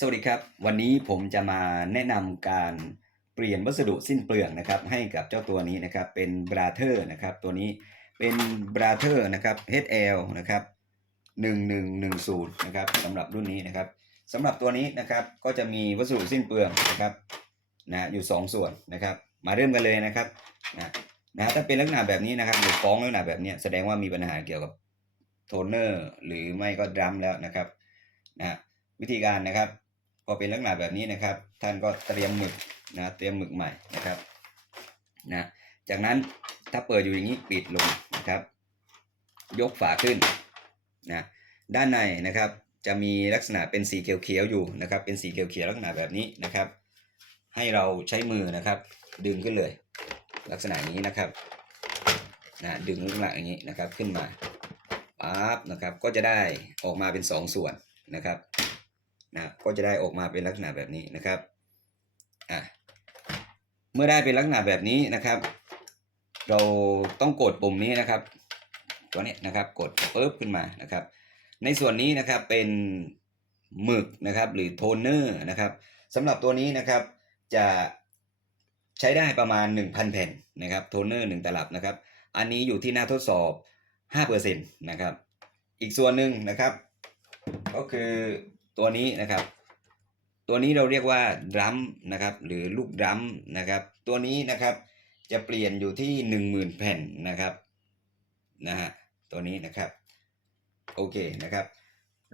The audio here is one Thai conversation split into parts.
สวัสดีครับ วันนี้ผมจะมาแนะนำการเปลี่ยนวัสดุสิ้นเปลืองนะครับ ให้กับเจ้าตัวนี้นะครับเป็นบราเธอร์นะครับ ตัวนี้เป็นบราเธอร์นะครับ HL นะครับ1110นะครับสำหรับรุ่นนี้นะครับสำหรับตัวนี้นะครับก็จะมีวัสดุสิ้นเปลืองนะครับนะอยู่ 2 ส่วนนะครับ มาเริ่มกันเลยนะครับนะนะถ้าเป็นลักษณะแบบนี้นะครับหรือฟ้องลักษณะแบบนี้แสดงว่ามีปัญหาเกี่ยวกับโทนเนอร์หรือไม่ก็ดรัมแล้วนะครับนะวิธีการนะครับ พอเป็นลักษณะแบบนี้นะครับ ท่านก็เตรียมหมึกนะเตรียมหมึกใหม่นะครับนะจากนั้นถ้าเปิดอยู่อย่างนี้ปิดลงนะครับ ยกฝาขึ้นนะด้านในนะครับจะมีลักษณะเป็นสีเขียวๆอยู่นะครับ เป็นสีเขียวๆลักษณะแบบนี้นะครับ ให้เราใช้มือนะครับ ดึงขึ้นเลย ลักษณะนี้นะครับนะดึงลักษณะอย่างนี้นะครับขึ้นมาปั๊บนะครับก็จะได้ออกมาเป็นสองส่วนนะครับ นะก็จะได้ออกมาเป็นลักษณะแบบนี้นะครับอะเมื่อได้เป็นลักษณะแบบนี้นะครับ เราต้องกดปุ่มนี้นะครับ ตัวนี้นะครับกดปุ๊บขึ้นมานะครับ ในส่วนนี้นะครับเป็นหมึกนะครับหรือโทนเนอร์นะครับสำหรับตัวนี้นะครับจะใช้ได้ประมาณ 1,000 แผ่นนะครับโทนเนอร์1ตลับนะครับ อันนี้อยู่ที่หน้าทดสอบ 5%นะครับ อีกส่วนหนึ่งนะครับ ก็คือ ตัวนี้นะครับ ตัวนี้เราเรียกว่าดรัมนะครับ หรือลูกดรัมนะครับ ตัวนี้นะครับจะเปลี่ยนอยู่ที่หนึ่งหมื่นแผ่นนะครับนะฮะตัวนี้นะครับ โอเคนะครับ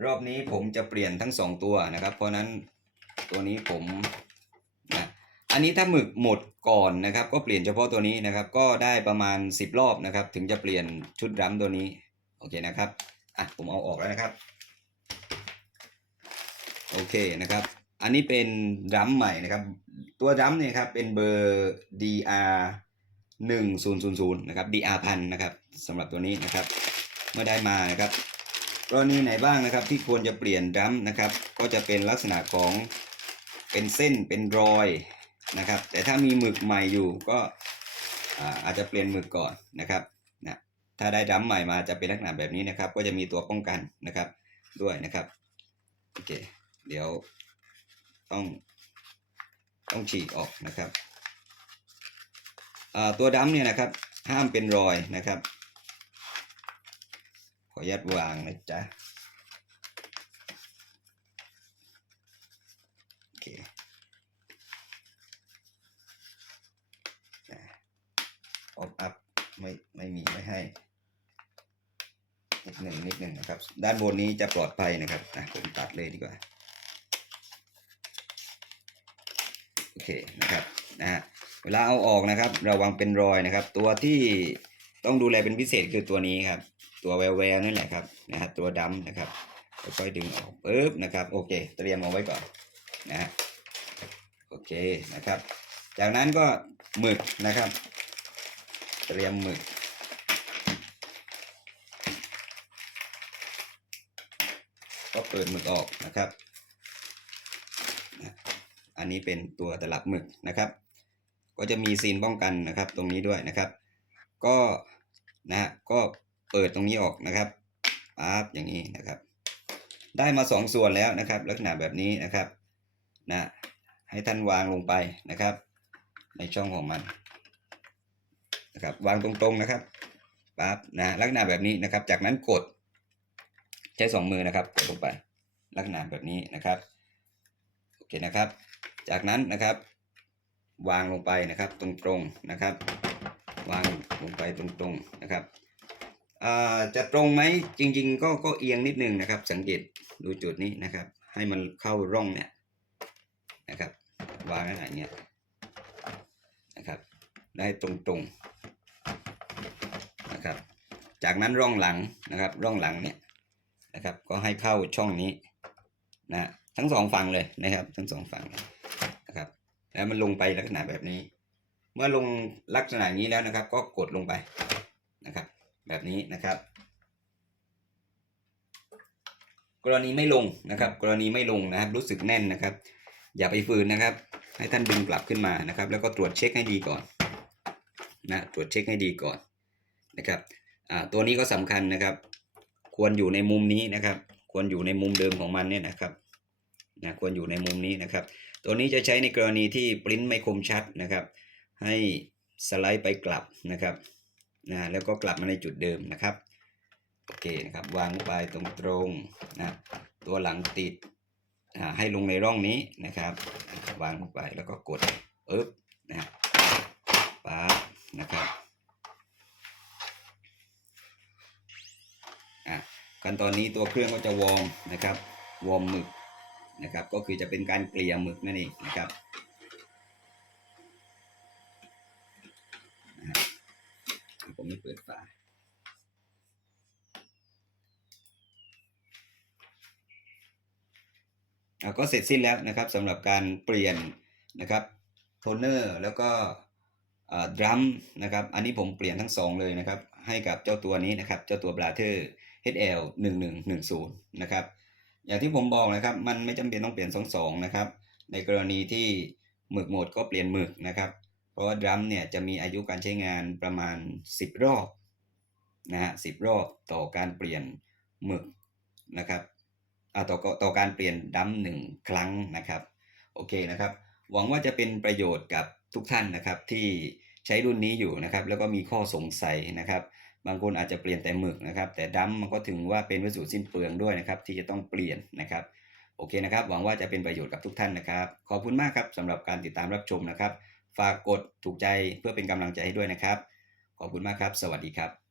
รอบนี้ผมจะเปลี่ยนทั้งสองตัวนะครับ เพราะนั้นตัวนี้ผมนะอันนี้ถ้าหมึกหมดก่อนนะครับ ก็เปลี่ยนเฉพาะตัวนี้นะครับ ก็ได้ประมาณ 10 รอบนะครับ ถึงจะเปลี่ยนชุดดรัมตัวนี้ โอเคนะครับอะผมเอาออกแล้วนะครับ โอเคนะครับ อันนี้เป็นรัมใหม่นะครับ ตัวรัมเนี่ยครับเป็นเบอร์ DR 1000นะครับ DR พันนะครับสำหรับตัวนี้นะครับ เมื่อได้มานะครับกรณีไหนบ้างนะครับที่ควรจะเปลี่ยนรัมนะครับ ก็จะเป็นลักษณะของเป็นเส้นเป็นรอยนะครับ แต่ถ้ามีหมึกใหม่อยู่ก็อาจจะเปลี่ยนหมึกก่อนนะครับนะถ้าได้ดรัมใหม่มาจะเป็นลักษณะแบบนี้นะครับ ก็จะมีตัวป้องกันนะครับด้วยนะครับโอเค เดี๋ยวต้องต้องฉีกออกนะครับตัวดำเนี่ยนะครับ ห้ามเป็นรอยนะครับ ขออนุญาวางนะจ๊ะโอเคออฟอัพไม่ไม่มีไม่ให้นิดหนึ่งนิดหนึ่งนะครับ ด้านบนนี้จะปลอดภัยนะครับผมตัดเลยดีกว่า โอ เคนะครับนะฮะเวลาเอาออกนะครับ ระวังเป็นรอยนะครับ ตัวที่ต้องดูแลเป็นพิเศษคือตัวนี้ครับ ตัวแววแววนี่แหละครับนะฮะตัวดำนะครับค่อยๆดึงออกปึ๊บนะครับ โอเค เตรียมเอาไว้ก่อนนะฮะโอเคนะครับ จากนั้นก็หมึกนะครับ เตรียมหมึกก็เปิดหมึกออกนะครับ อันนี้เป็นตัวตลับหมึกนะครับ ก็จะมีซีนป้องกันนะครับ ตรงนี้ด้วยนะครับ ก็นะฮะก็เปิดตรงนี้ออกนะครับปั๊บอย่างนี้นะครับ ได้มาสองส่วนแล้วนะครับ ลักษณะแบบนี้นะครับนะให้ท่านวางลงไปนะครับ ในช่องของมันนะครับวางตรงๆนะครับปั๊บนะลักษณะแบบนี้นะครับ จากนั้นกด ใช้สองมือนะครับกดลงไปลักษณะแบบนี้นะครับโอเคนะครับ จากนั้นนะครับ วางลงไปนะครับตรงๆนะครับ วางลงไปตรงๆนะครับจะตรงไหมจริง ๆ ก็ก็เอียงนิดนึงนะครับ สังเกตดูจุดนี้นะครับ ให้มันเข้าร่องเนี่ยนะครับ วางอะไรเงี้ยนะครับ ได้ตรงๆนะครับ จากนั้นร่องหลังนะครับ ร่องหลังเนี่ยนะครับ ก็ให้เข้าช่องนี้นะทั้งสองฝั่งเลยนะครับ ทั้งสองฝั่ง แล้วมันลงไปลักษณะแบบนี้ เมื่อลงลักษณะนี้แล้วนะครับ ก็กดลงไปนะครับ แบบนี้นะครับ กรณีไม่ลงนะครับ กรณีไม่ลงนะครับ รู้สึกแน่นนะครับ อย่าไปฝืนนะครับ ให้ท่านดึงกลับขึ้นมานะครับ แล้วก็ตรวจเช็คให้ดีก่อนนะตรวจเช็คให้ดีก่อนนะครับตัวนี้ก็สำคัญนะครับ ควรอยู่ในมุมนี้นะครับ ควรอยู่ในมุมเดิมของมันเนี่ยนะครับ นะควรอยู่ในมุมนี้นะครับ ตัวนี้จะใช้ในกรณีที่ปริ้นไม่คมชัดนะครับ ให้สไลด์ไปกลับนะครับนะแล้วก็กลับมาในจุดเดิมนะครับโอเคนะครับวางลงไปตรงๆนะตัวหลังติดให้ลงในร่องนี้นะครับวางลงไปแล้วก็กดปึ๊บนะปั๊บนะครับอะขั้นตอนนี้ตัวเครื่องก็จะวอร์มนะครับวอร์มหมึก นะครับ ก็คือจะเป็นการเกลี่ยหมึกนั่นเองนะครับผมไม่เปิดฝาก็เสร็จสิ้นแล้วนะครับสำหรับการเปลี่ยนนะครับโทนเนอร์แล้วก็ดรัมนะครับอันนี้ผมเปลี่ยนทั้งสองเลยนะครับให้กับเจ้าตัวนี้นะครับเจ้าตัว b r a t h e r HL 1110นะครับ อย่างที่ผมบอกนะครับ มันไม่จำเป็นต้องเปลี่ยนสองสองนะครับ ในกรณีที่หมึกหมดก็เปลี่ยนหมึกนะครับ เพราะว่าดรัมเนี่ยจะมีอายุการใช้งานประมาณ 10 รอบนะฮะสิรอบต่อการเปลี่ยนหมึกนะครับอ่าต่อต่อการเปลี่ยนดรัมหนึ่งครั้งนะครับโอเคนะครับ หวังว่าจะเป็นประโยชน์กับทุกท่านนะครับที่ใช้รุ่นนี้อยู่นะครับ แล้วก็มีข้อสงสัยนะครับ บางคนอาจจะเปลี่ยนแต่หมึกนะครับ แต่ดัมมันก็ถึงว่าเป็นวัสดุสิ้นเปลืองด้วยนะครับ ที่จะต้องเปลี่ยนนะครับ โอเคนะครับ หวังว่าจะเป็นประโยชน์กับทุกท่านนะครับ ขอบคุณมากครับสำหรับการติดตามรับชมนะครับ ฝากกดถูกใจเพื่อเป็นกำลังใจให้ด้วยนะครับ ขอบคุณมากครับ สวัสดีครับ